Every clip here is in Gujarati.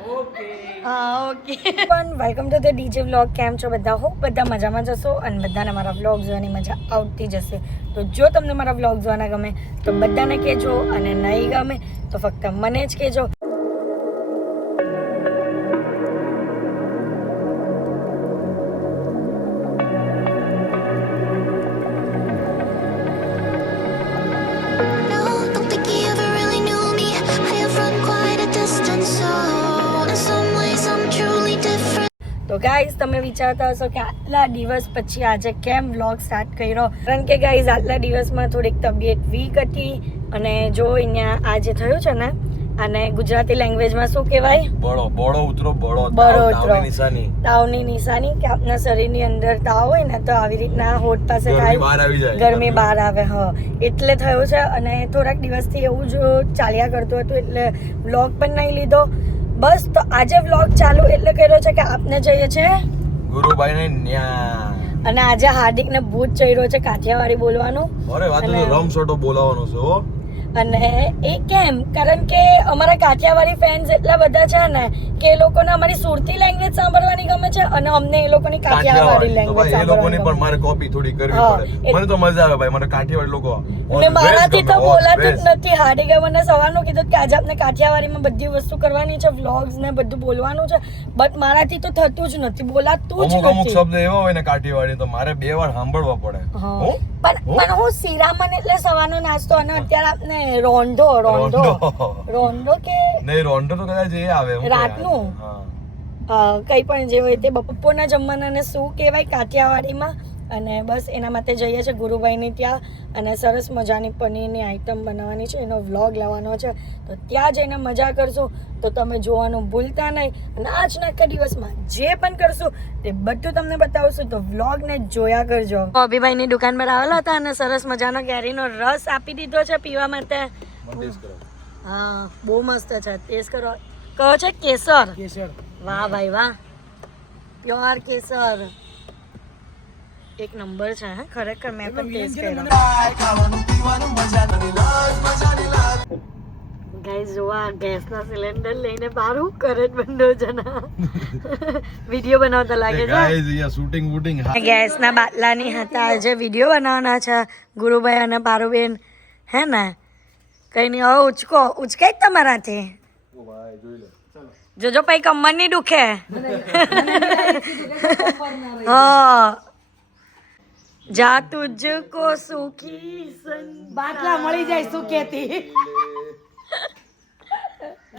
ઓકે પણ welcome to the DJ vlog. કેમ છો બધા? હો બધા મજામાં જશો અને બધાને મારા વ્લોગ જોવાની મજા આવતી જશે. તો જો તમને મારા વ્લોગ જોવાના ગમે તો બધાને કહેજો, અને નહીં ગમે તો ફક્ત મને જ કહેજો. તો ગાઈઝ, તમે વિચારતા હશો કે આટલા દિવસ પછી આજે કેમ વ્લોગ સ્ટાર્ટ કર્યો? કારણ કે ગાઈઝ, આટલા દિવસમાં થોડીક તબિયત વીક હતી, અને જો અહીંયા આજે થયું છે ને, અને ગુજરાતી લેંગ્વેજમાં શું કહેવાય? બોળો ઉતરો તાવની નિશાની, કે આપણા શરીરની અંદર તાવ હોય ને તો આવી રીતના હોઠ પાસે થાય, ગરમી બહાર આવે. હા, એટલે થયું છે. અને થોડાક દિવસથી એવું જ ચાલ્યા કરતું હતું, એટલે વ્લોગ પણ નહીં લીધો. બસ, તો આજે વ્લોગ ચાલુ એટલે કર્યો છે કે આપને જઈએ છે ગુરુભાઈ ને ન્યા, અને આજે હાર્દિક ને ભૂત ચડ્યો છે કાઠિયાવાડી બોલવાનું. અરે વાત તો રમસોટો બોલાવવાનો છે હો. અને એ કેમ? કારણ કે અમારા કાઠિયાવાડી ફેન્સ એટલા બધા છે ને કે એ લોકોને અમારી સુરતી લેંગ્વેજ સાંભળવાની ગમે છે, અને અમને એ લોકોની કાઠિયાવાડી લેંગ્વેજ સાંભળવાની. એ લોકોની પણ મારે કોપી થોડી કરવી પડે. મને તો મજા આવે ભાઈ, મને કાઠિયાવાડી લોકો. અને મારાથી તો બોલાતું જ નથી. હાર્દિકે મને સવારનું કીધું કે આજે આપણે કાઠિયાવાડીમાં બધી વસ્તુ કરવાની છે, વ્લોગ્સ ને બધું બોલવાનું છે, બટ મારાથી તો થતું જ નથી, બોલાતું જ નથી. અમુક શબ્દ એવા હોય ને કાઠિયાવાડી, તો મારે 2 વાર સાંભળવા પડે. પણ હું શિરામન એટલે સવારનો નાસ્તો, અને અત્યારે આપણે રોંઢો કે નહીં, રોંઢો તો કદાચ એ આવે રાતનું કઈ પણ જે હોય તે બપોરના જમવાના શું કહેવાય કાઠિયાવાડીમાં. અને બસ એના માટે જઈએ છીએ ગુરુભાઈની ત્યાં, અને સરસ મજાની પનીરની આઈટમ બનાવવાની છે, એનો વ્લોગ લેવાનો છે. તો ત્યાં જઈને મજા કરશું, તો તમે જોવાનું ભૂલતા નહીં. અને આજના આખા દિવસમાં જે પણ કરશું તે બધું તમને બતાવશું, તો વ્લોગને જોયા કરજો. અભિભાઈની દુકાન પર આવેલા હતા અને સરસ મજાનો કેરીનો રસ આપી દીધો છે પીવા માટે. હા, બહુ મસ્ત છે, ટેસ્ટ કરો. કહો છે કેસર. વાહ ભાઈ વાહ, પ્યોર કેસર, એક નંબર છે. હા, ખરેખર મેં પણ ટેસ્ટ કર્યો. ગાઈસ, જો આ ગેસના સિલિન્ડર લઈને બારું કરે જ બંધો જણા વિડિયો બનાવતા લાગે છે. ગાઈસ, અહીંયા શૂટિંગ ગેસના બાટલાની હતા આજે વિડિયો બનાવવાના છે ગુરુભાઈ અને પારુબેન, હે ને? કઈ નહીં, હવે ઉચકાય જ તમારાથી. જોજો પછી કમર નહીં દુખે. હા, જા તુજકો સુખી બાટલા મળી જાય સુખેથી.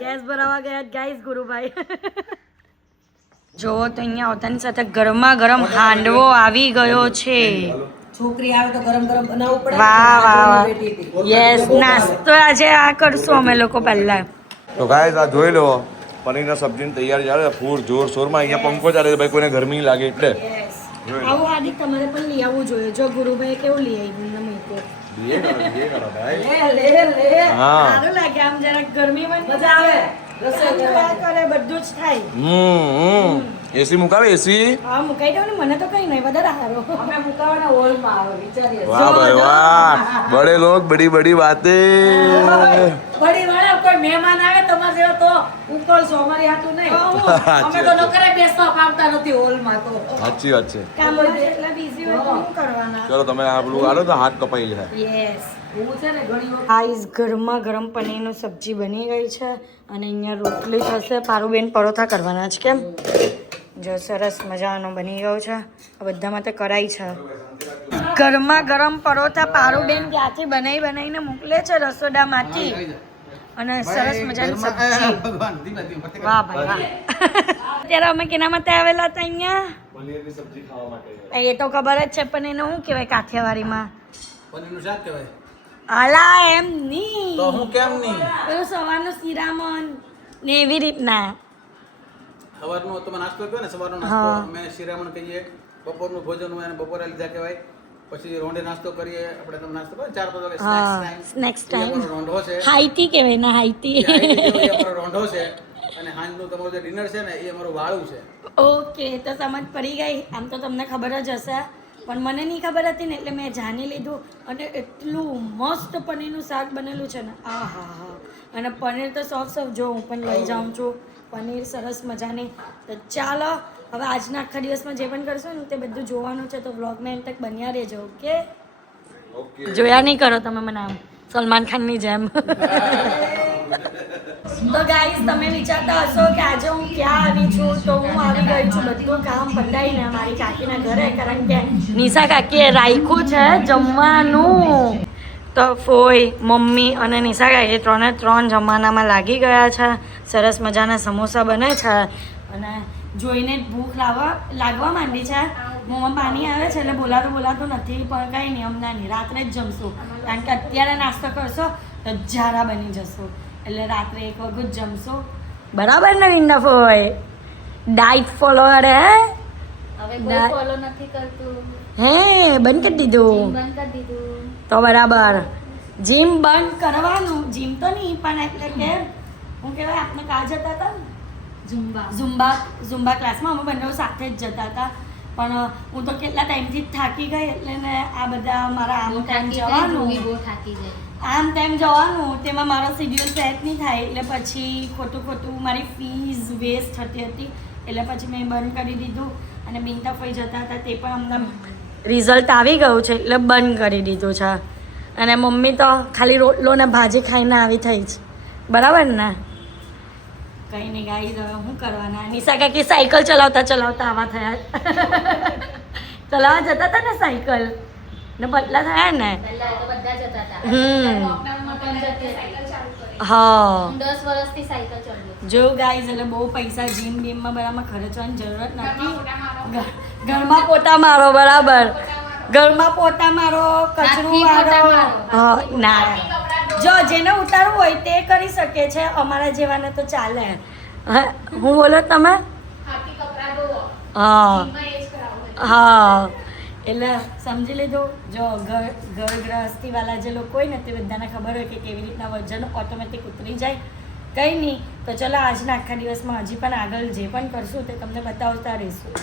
ગેસ ભરાવા ગયા ગાઈસ ગુરુભાઈ. જો તો અહીંયા આવતાની સાથે ગરમા ગરમ હાંડવો આવી ગયો છે. છોકરી આવે તો ગરમ ગરમ બનાવવું પડે. વાહ વાહ, યસ, નાસ્તો આજે આ કરશું અમે લોકો પહેલા. તો ગાઈસ, આ જોઈ લો, પનીરના સબ્જીની તૈયારી ચાલે છે ફૂલ જોરશોરમાં. અહીંયા પંખો ચાલે છે ભાઈ, કોઈને ગરમી લાગે એટલે. આવું હાર્દિક તમારે પણ લઈ આવવું જોઈએ. જો ગુરુભાઈ કેવું લઈ આવ્યું મૂકો. સારું લાગે આમ, જરાક ગરમીમાં મજા આવે, રસોઈ કરે બધું જ થાય. એસી મુકાવે, એસી. હા, મુકાઈ દો ને, મને તો કઈ નહીં, વધારે સારો. અમે મુકાવાના હોલમાં આવે, વિચારીએ. વાહ ભાઈ વાહ, બડે લોગ બડી બડી બાतें. બડી વાળા કોઈ મહેમાન આવે તમારે જેવા તો ઉકળશો, અમારી હાટું નહીં. અમે તો નકરે બેસવા પામતા નથી હોલમાં. તો સાચી વાત છે. કામમાં એટલા બિઝી હોય તો શું કરવાના? ચલો તમે આ પેલું આલો તો હાથ કપાઈ જાય. યસ, હું છે ને ઘણી વખત ગાઈસ, ગરમા ગરમ પનીરનું સબ્જી બની ગઈ છે, અને અહીંયા રોટલી થશે. પારુબેન પરોઠા કરવાના છે. કેમ? જો સરસ મજાનો બની ગયો છે. આ બધા માટે કઢાઈ છે. ગરમા ગરમ પરોઠા પારુબેન ત્યાંથી બનાવીને મોકલે છે રસોડામાંથી, અને સરસ મજાની સબ્જી. વાહ ભાઈ વાહ. અત્યારે અમે કેના માટે આવેલા હતા અહીંયા? પનીરની સબ્જી ખાવા માટે. એ તો ખબર જ છે, પણ એને શું કહેવાય કાઠિયાવાડીમાં? પનીરનું શાક કહેવાય. આલા એમ નહીં, તો હું કેમ નહીં? પેલું સવારનું શિરામણ ને એવી રીતના. સવારનો તમે નાસ્તો કહો ને, સવારનો નાસ્તો અમે શિરામણ કહીએ. બપોરનું ભોજન હોય અને બપોરે લીધા કહેવાય. પછી રોંઢે નાસ્તો કરીએ આપણે. તમે નાસ્તો કરો 4-5 વાગે, સ્નેક્સ ટાઈમ. રોંઢો છે, હાઈટી કહેવાય ને, હાઈટી. અમારો રોંઢો છે. અને સાંજનું તમારું જે ડિનર છે ને, એ અમારું વાળું છે. ઓકે, તો સમજ પડી ગઈ. આમ તો તમને ખબર જ હશે, પણ મને નહીં ખબર હતી ને, એટલે મેં જાણી લીધું. અને એટલું મસ્ત પનીરનું શાક બનેલું છે ને, આ હા હા. અને પનીર તો સોફ્ટ જો હું પણ લઈ જાઉં છું. પનીર સરસ મજાની. તો ચાલો હવે આજના આખા દિવસમાં જે પણ કરશો ને તે બધું જોવાનું છે, તો વ્લોગમાં એન્ડ તક બન્યા રહેજો. ઓકે, જોયા નહીં કરો તમે મને આમ સલમાન ખાનની જેમ. તો ગાઈસ તમે વિચારતા હશો કે આજે હું ક્યાં આવી છું, તો હું આવી ગઈ છું બધું કામ પતાવીને મારી કાકીના ઘરે, કારણ કે નિશા કાકીએ રાખ્યું છે જમવાનું. તો ફોઈ, મમ્મી અને નિશા કાકી ત્રણ જમવાનામાં લાગી ગયા છે. સરસ મજાના સમોસા બને છે અને જોઈને જ ભૂખ લાગવા માંડી છે. મોંમાં પાણી આવે છે એટલે બોલાતું નથી, પણ કંઈ નહીં, હમણાં નહીં, રાત્રે જ જમશું. કારણ કે અત્યારે નાસ્તો કરશો તો જારા બની જશો, એટલે રાત્રે એક વખત જમશો. બરાબર ને વિંડા ફોઈ? ડાયટ ફોલોઅર હે? હવે કોઈ ફોલો નથી કરતું. હે, બંધ કરી દીધું? બંધ કરી દીધું. તો બરાબર, જીમ બંધ કરવાનું. જીમ તો નહીં, પણ એટલે કે હું કહેવાય આપણે કાં જતા હતા ને ઝુમ્બા ક્લાસમાં અમે બંને સાથે જ જતા હતા. પણ હું તો કેટલા ટાઈમથી જ થાકી ગઈ, એટલે ને આ બધા મારા આમ ટાઈમ જવાનું તેમાં મારો શિડ્યુલ સેટ નહીં થાય, એટલે પછી ખોટું મારી ફીસ વેસ્ટ થતી હતી, એટલે પછી મેં બંધ કરી દીધું. અને બિનતા ફઈ જતા હતા તે પણ અમને રિઝલ્ટ આવી ગયું છે એટલે બંધ કરી દીધું છે. અને મમ્મી તો ખાલી રોટલો ને ભાજી ખાઈને આવી થઈ જ. બરાબર ને? કંઈ નહીં ગાઈ, હવે શું કરવાના. નિશા કાકી સાયકલ ચલાવતા આવા થયા. ચલાવવા જતા હતા ને સાયકલ, ને પતલા થયા ને. પહેલા તો બધા જતા હતા. લોકડાઉનમાં પણ જતી હતી. હા, હું 10 વર્ષથી સાયકલ ચલાવું. જો ગાઈઝ, એટલે બહુ પૈસા જીમમાં બરાબર ખર્ચવાની જરૂરત નથી. ઘરમાં પોતા મારો, બરાબર, ઘરમાં પોતા મારો, કચરું વાળો. હા, ના, જો જેને ઉતારવું હોય તે કરી શકે છે, અમારા જેવાને તો ચાલે. હું બોલો તમે? હા, એટલે સમજી લીધું. જો ઘર ગૃહસ્થીવાળા જે લોકો હોય ને તે બધાને ખબર હોય કે કેવી રીતના વજન ઓટોમેટિક ઉતરી જાય. કંઈ નહીં, તો ચલો આજના આખા દિવસમાં હજી પણ આગળ જે પણ કરશું તે તમને બતાવતા રહીશું.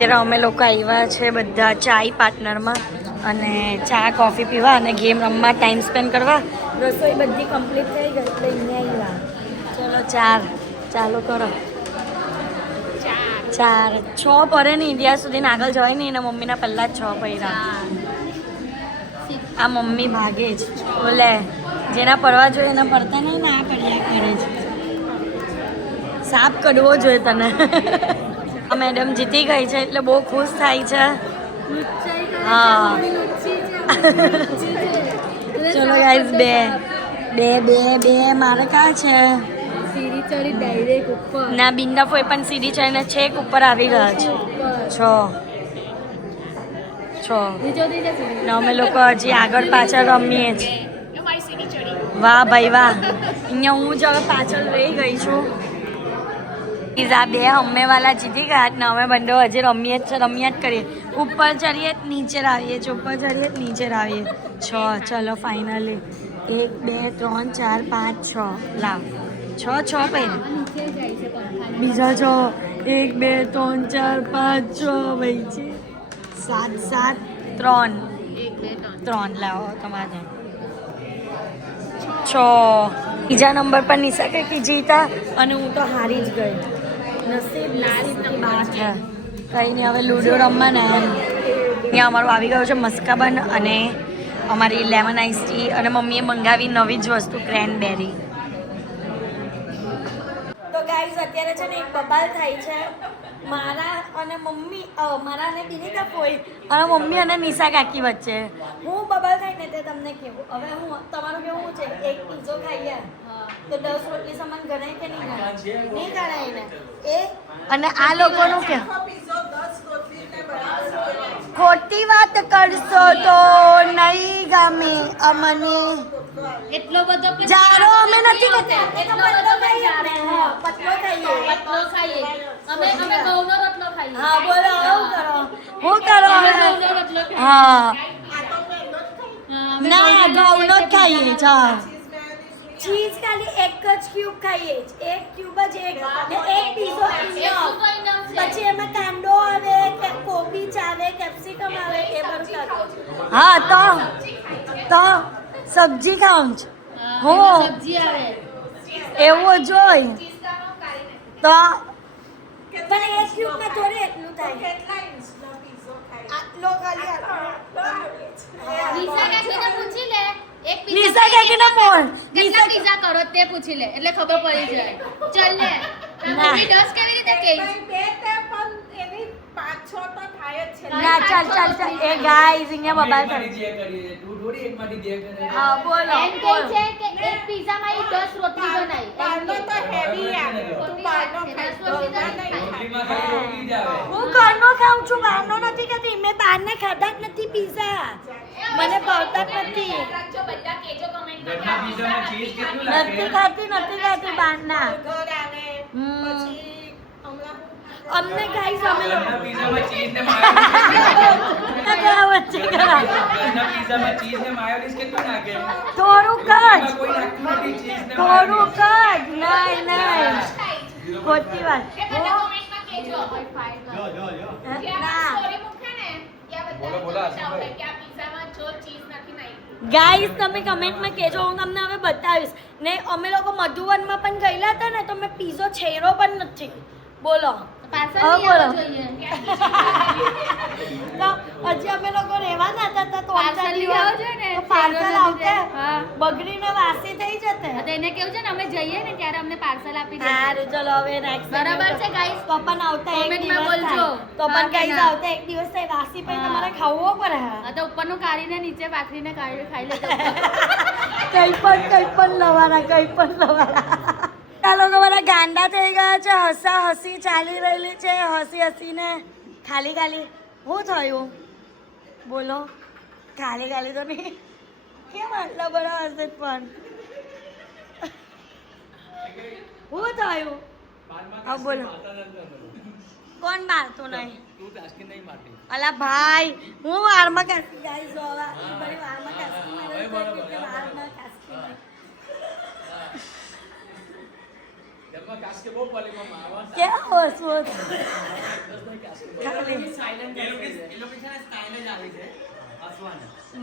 અત્યારે અમે લોકો આવ્યા છે બધા ચાય પાર્ટનરમાં, અને ચા કોફી પીવા અને ગેમ રમવા, ટાઈમ સ્પેન્ડ કરવા. રસોઈ બધી કમ્પ્લીટ થઈ ગઈ એટલે અહીંયા આવ્યા. ચલો ચાલુ કરો. 6 પડે ને ઇન્ડિયા સુધી આગળ જવાય નહીં, અને મમ્મીના પહેલાં જ 6 પડ્યા. આ મમ્મી ભાગે જ બોલે, જેના પડવા જોઈએ એના પડતા નહીં, ના પડ્યા કરે છે. સાપ કડવો જોઈએ તને. આ મેડમ જીતી ગઈ છે એટલે બહુ ખુશ થાય છે. હા, ચલો ગાઈઝ, બે મારે કાં છે? સીડી ચડી ડાયરેક્ટ ઉપર. ના, બિંદા ફોઈ પણ સીડી ચડીને છેક ઉપર આવી રહ્યા છે. છો ને અમે લોકો હજી આગળ પાછળ રમીએ જ. વાહ ભાઈ વાહ, અહીંયા હું જ હવે પાછળ રહી ગઈ છું. આ બે હમ્મેવાલા જીતી ગયા ને અમે બંને હજી રમીએ જ કરીએ. ઉપર ચડીએ નીચે આવીએ છીએ, ઉપર ચડીએ નીચે આવીએ. 6, ચલો ફાઇનલી 1 2 3 4 5 6 લાવ 6 પહેલા નીચે જાય છે પંખાની. બીજા 6 1 2 3 4 5 6 ભાઈ છે 7 3 3 લાવો તમારે 6. બીજા નંબર પર નિશા કાકી જીતા અને હું તો હારી જ ગઈ. નસીબની વાત છે. કંઈ નહીં, હવે લૂડો રમવાના. અહીંયા અમારું આવી ગયું છે મસ્કાબન અને અમારી લેમન આઈસ ટી, અને મમ્મીએ મંગાવી નવી જ વસ્તુ ક્રેનબેરી. તો ગાઈઝ અત્યારે છે ને એક બબાલ થાય છે મારા અને બિનિતા ફોઈ અને મમ્મી અને નિશા કાકી વચ્ચે. હું બબાલ થાય ને તે તમને કેવું. હવે હું તમારું કેવું છે, એક પીઝો ખાઈએ તો 10 રોટલી સમાન ગણાય કે નહીં ગણાય ને એ. અને આ લોકોનું કે ખોટી વાત કરશો તો નહીં ગમે અમને. એટલો બધો જારો અમે નથી કહેતા, પતલો ખાઈએ. પતલો ખાઈએ. અમે ઘઉંનો રોટલો ખાઈએ. હા બોલો, આવું કરો. હું કરો અમે હવે? ઘઉંનો રોટલો ખાઈએ. હા, અમે ના ઘઉંનો જ ખાઈએ. ચા ચીઝ ખાલી એક જ ક્યુબ ખાઈએ જ. એક ક્યુબ જ એક પીઝો પછી એમાં કાંદો આવે કે કોબીજ આવે કેપ્સિકમ આવે એ બધું. હા, તો સબ્જી ખાઉં છું. હા, હો સબ્જી આવે. એવું જોઈ તો પણ એક ક્યુબમાં થોડી એટલું થાય આટલો ખાલી નિશા કાકીને પૂછી લે એક નિશા કાકીના મોણ કેટલા પીઝા કરો તે પૂછી લે એટલે ખબર પડી જાય ચાલ લે ના. તમે 10 કેવી રીતે કહીશ ના ચાલ એ ગાઈઝ અહીંયા બબાલ કર હા બોલો એમ કહે છે કે એક પીઝામાં ઈ 10 રોટલી બનાવી હું ઘરનો ખાઉં છું બહારનો નથી ખાતી મેં બહારને ખાધા જ નથી પીઝા મને ભાવતા જ નથી નથી ખાતી બહારના અમને ગાઈસ અમે લોકો વચ્ચે કરા થોડુંક જ નહીં ખોટી વાત ના ગાઈસ તમે કમેન્ટમાં કહેજો હું તમને હવે બતાવીશ ને અમે લોકો મધુવનમાં પણ ગયેલા હતા ને તો મેં પીઝો છેરો પણ નથી બોલો પાર્સલ હા, લઈ બોલો. આવવો જોઈએ તો હજી અમે લોકો રહેવાના હતા તો પાર્સલ લઈ આવવો જોઈએ ને તો પાર્સલ આવતે હા બગડીને વાસી થઈ જતે તો એને કેવું છે ને અમે જઈએ ને ત્યારે અમને પાર્સલ આપી દેજો સારું ચલો હવે નેક્સ્ટ બરાબર છે ગાઈસ તો પણ આવતા એક કોમેન્ટમાં દિવસ બોલજો. થાય તો હા પણ કે ગાઈસ ના. આવતા એક દિવસ થાય વાસી પછી હા. તમારે ખાવો પડે આ તો ઉપરનું કાઢીને નીચે પાથરીને ખાઈ લેજો કઈ પણ લવાના આ લોકો બધા ગાંડા થઈ ગયા છે હસી ચાલી રહેલી છે હસીને ખાલી શું થયું બોલો ખાલી તો નહીં કેમ આટલા બધા હશે પણ શું થયું હા બોલો કોણ મારતું નહીં અલા ભાઈ હું વારમાં કાસ્કી ગાઈસ જોવા બધી વારમાં કાસ્કી મારે કે વારમાં કાસ્કી નહીં. क्या होश होश ખાલી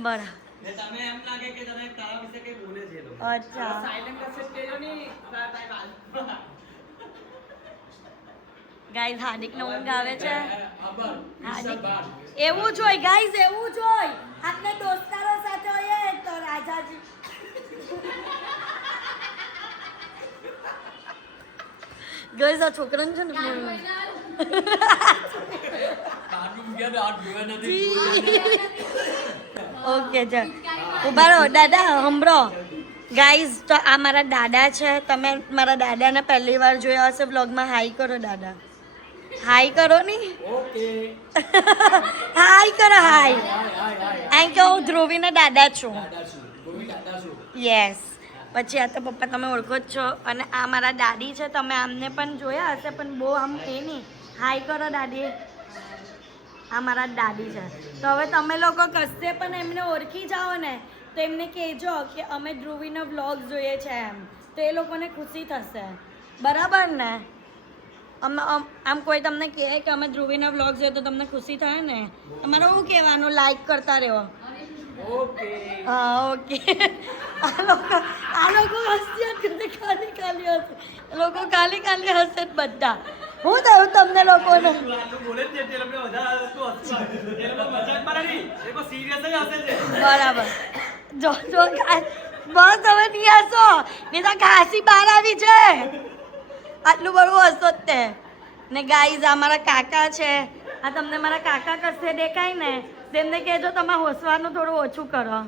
બરા અચ્છા ગાઈઝ હાર્દિકને ઊંઘ આવે છે હાર્દિક એવું જ હોય ગાઈઝ એવું જ હોય આપણે દોસ્તારો સાથે હોઈએ તો રાજાજી ગાઈઝ આ છોકરાને છે ને ઓકે ચાલ ઉભા રહો દાદા હંભળો ગાઈઝ તો આ મારા દાદા છે તમે મારા દાદાને પહેલી વાર જોયા હશે બ્લોગમાં હાઈ કરો દાદા હાઈ કરો ની હાઈ કરો હાઈ એમ કે હું ધ્રુવીના દાદા છું યસ પછી આ તો પપ્પા તમે ઓળખો જ છો અને આ મારા દાદી છે તમે આમને પણ જોયા હશે પણ બહુ આમ એ નહીં હાઈ કરો દાદી આ મારા દાદી છે તો હવે તમે લોકો કશે પણ એમને ઓળખી જાઓ ને તો એમને કહેજો કે અમે ધ્રુવીનો વ્લોગ જોઈએ છે એમ તો એ લોકોને ખુશી થશે બરાબર ને આમ કોઈ તમને કહે કે અમે ધ્રુવીનો વ્લોગ જોઈએ તો તમને ખુશી થાય ને તમારે શું કહેવાનું લાઈક કરતા રહો હા ઓકે આ લોકો હસી હશે ખાલી હશે એ લોકો ખાલી હશે જ બધા હું થયું તમને લોકોને બરાબર જો બસ હવે નહીં હસો નહીં તો ખાંસી બહાર આવી છે આટલું બધું હસો જ તે ને ગાઈઝ આ મારા કાકા છે આ તમને મારા કાકા કશે દેખાય ને તેમને કહેજો તમે હોસવાનું થોડું ઓછું કરો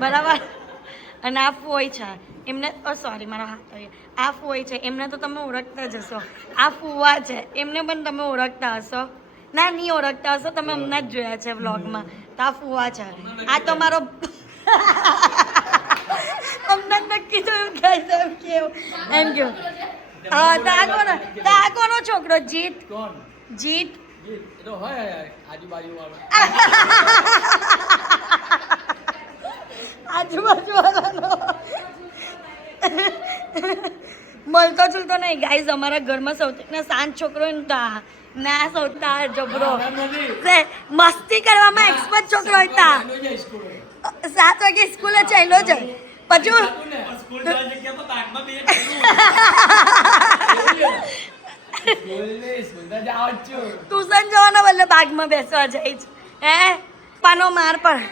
બરાબર અને આ ફોઈ છે એમને સોરી મારા હાથ આ ફોઈ છે એમને તો તમે ઓળખતા જ હશો આ ફુવા છે એમને પણ તમે ઓળખતા હશો ના નહીં ઓળખતા હશો તમે હમણાં જ જોયા છે વ્લોગમાં તો આ ફુવા છે આ તો મારો હમણાં નક્કી જોયું કેવું એમ કેવું હા તો આ કોનો છોકરો જીત જીત આજુબાજુ વાળાનો મળતો ચૂલતો નહીં ગાઈઝ અમારા ઘરમાં સૌથી શાંત છોકરો ના સૌથી જબરો મસ્તી કરવામાં એક્સપર્ટ છોકરો હતા 7 વાગે સ્કૂલે ચાલ્યો જાય પછી ટ્યુશન જવાના બદલે બાગમાં બેસવા જાય છે હે પાનો માર પણ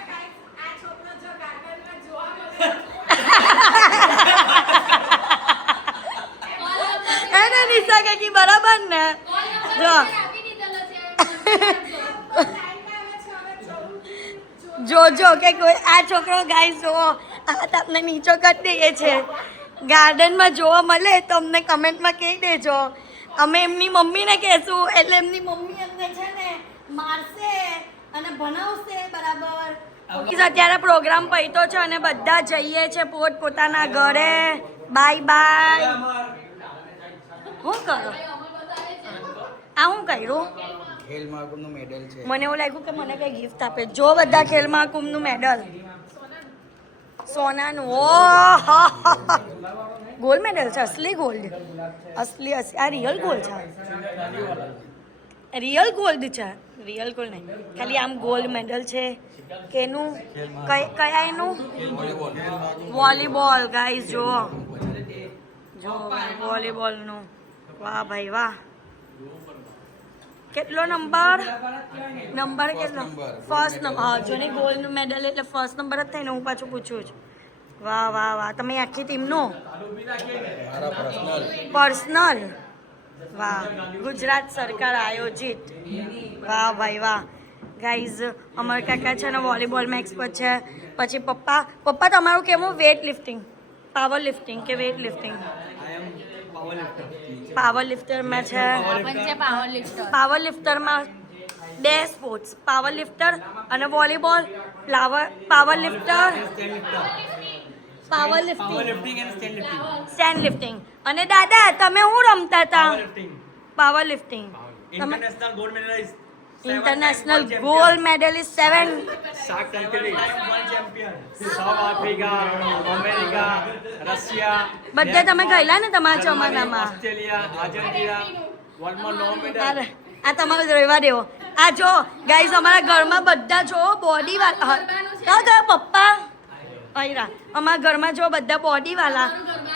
હે ને નિશા કાકી બરાબર ને જો જોજો કે કોઈ આ છોકરો ગાય જો આ તમને નીચો કરી દઈએ છે ગાર્ડનમાં જોવા મળે તો અમને કમેન્ટમાં કહી દેજો અમે એમની મમ્મીને કહેશું એટલે એમની મમ્મી અમને છે ને મારશે અને ભણાવશે બરાબર અત્યારે પ્રોગ્રામ પૈતો છે અને બધા જઈએ છે પોતાના ઘરે બાય બાય શું કરો આ શું કર્યું ખેલ મહાકુંભનું મેડલ છે. મને એવું લાગ્યું કે મને કઈ ગિફ્ટ આપે જો બધા ખેલ મહાકુંભનું મેડલ સોનાનું ઓ ગોલ્ડ મેડલ છે અસલી ગોલ્ડ અસલી આ રિયલ ગોલ્ડ છે રિયલ ગોલ્ડ છે રિયલ ગોલ્ડ નહીં ખાલી આમ ગોલ્ડ મેડલ છે કેનું કયા એનું વોલીબોલ ગાઈસ જો વોલીબોલનું વાહ ભાઈ વાહ કેટલો નંબર કેટલો ફર્સ્ટ નંબર હા જો ને ગોલ્ડ મેડલ એટલે ફર્સ્ટ નંબર જ થાય ને હું પાછું પૂછું છું વાહ વાહ વાહ તમે આખી ટીમનું પર્સનલ વાહ ગુજરાત સરકાર આયોજિત વાહ ભાઈ વાહ ગાઈઝ અમર કાકા છે ને વોલીબોલમાં એક્સપર્ટ છે પછી પપ્પા તમારું કેવું વેઇટ લિફ્ટિંગ પાવર લિફ્ટિંગ કે વેઇટ લિફ્ટિંગ પાવર લિફ્ટરમાં છે પાવર લિફ્ટરમાં બે સ્પોર્ટ્સ પાવર લિફ્ટર અને volleyball power lifter power lifting stand lifting અને દાદા તમે શું રમતા હતા power lifting international gold medallist 7 બધા તમે ગયેલા ને તમારા જમાનામાં આ તમારે રહેવા દેવો આ જો ગાઈઝ અમારા ઘરમાં બધા જો બોડી વાળા પપ્પા અહીંયા અમારા ઘરમાં જો બધા બોડી વાળા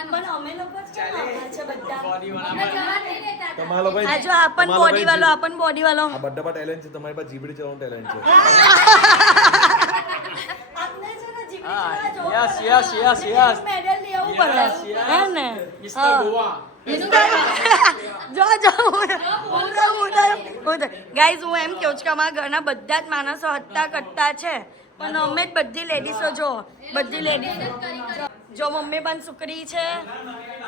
પણ અમે લોકો જ કેમ આવ્યા છે બધા તમારા લોકો આ જો આપણ બોડી વાળો આપણ બોડી વાળો આ બધામાં ટેલેન્ટ છે તમારી પાસે જીબડી ચલાવવાનું ટેલેન્ટ છે આપને છે ને જીબડી યસ મેડલ લેવું પડે હે ને મિસ્ટર ગોવા જો ગાઈઝ હું એમ કહું છું કે અમારા ઘરના બધા જ માણસો હત્તા કરતા છે પણ અમે જ બધી લેડીઝો જો બધી લેડીઝો જો મમ્મી પણ સુકરી છે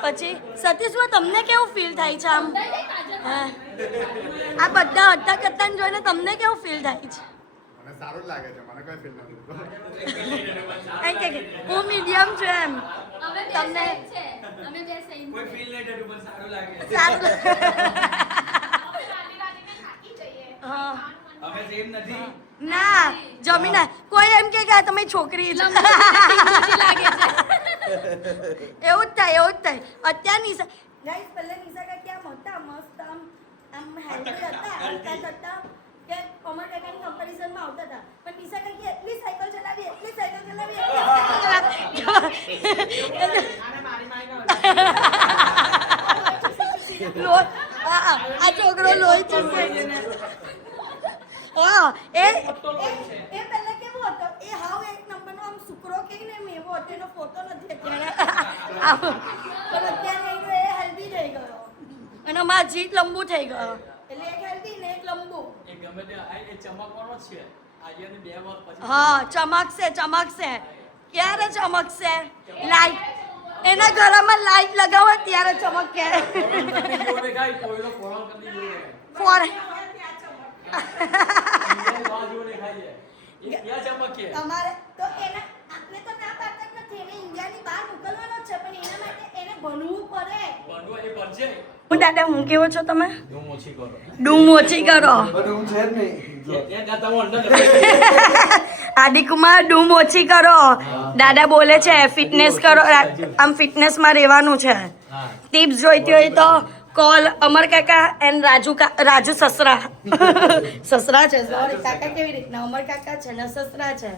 પછી સતીશમાં તમને કેવું ફીલ થાય છે આમ આ બધા હત્તા કરતા જોઈને તમને કેવું ફીલ થાય છે મને સારું જ લાગે છે મને કોઈ ફીલ નથી એમ કે હું મીડિયમ છું એમ તમને સારું હા ના જમીન કોઈ એમ કે આ તમે છોકરી છો એવું જ થાય અત્યાર નિશા ગાઈસ પહેલા નિશા કા ક્યાં મોટા મસ્ત આમ હેલ્ધી હતા હલતા કરતા કે અમર કાકાની કમ્પેરિઝનમાં આવતા હતા પણ નિશા કાકી એટલી સાયકલ ચલાવી આ છોકરો લોહી ચૂસે હા એ પહેલા કેવો હતો એ હાવ એક નંબરનો આમ સુકરો કે ને એવો હતો એનો ફોટો નથી અત્યારે પણ અત્યારે એ હેલ્ધી થઈ ગયો અને મારા જીત લંબુ થઈ ગયો એટલે એક હેલ્ધી ને એક લંબુ હા ચમકશે ક્યારે ચમકશે લાઈટ એના ગળામાં લાઈટ લગાવો ત્યારે ચમકે તમારે તો એના આપણે તો ના પાડતા જ નથી એને ઇન્ડિયાની બહાર મોકલવાનો છે પણ એના માટે એને ભણવું પડે હું દાદા હું કેવો છો તમે ડૂમ ઓછી કરો આદિકુમાર ડૂમ ઓછી કરો દાદા બોલે છે ફિટનેસ કરો આમ ફિટનેસમાં રહેવાનું છે ટિપ્સ જોઈતી હોય તો કોલ અમર કાકા એન્ડ રાજુ સસરા સસરા છે સોરી કાકા કેવી રીતના અમર કાકા છે ને સસરા છે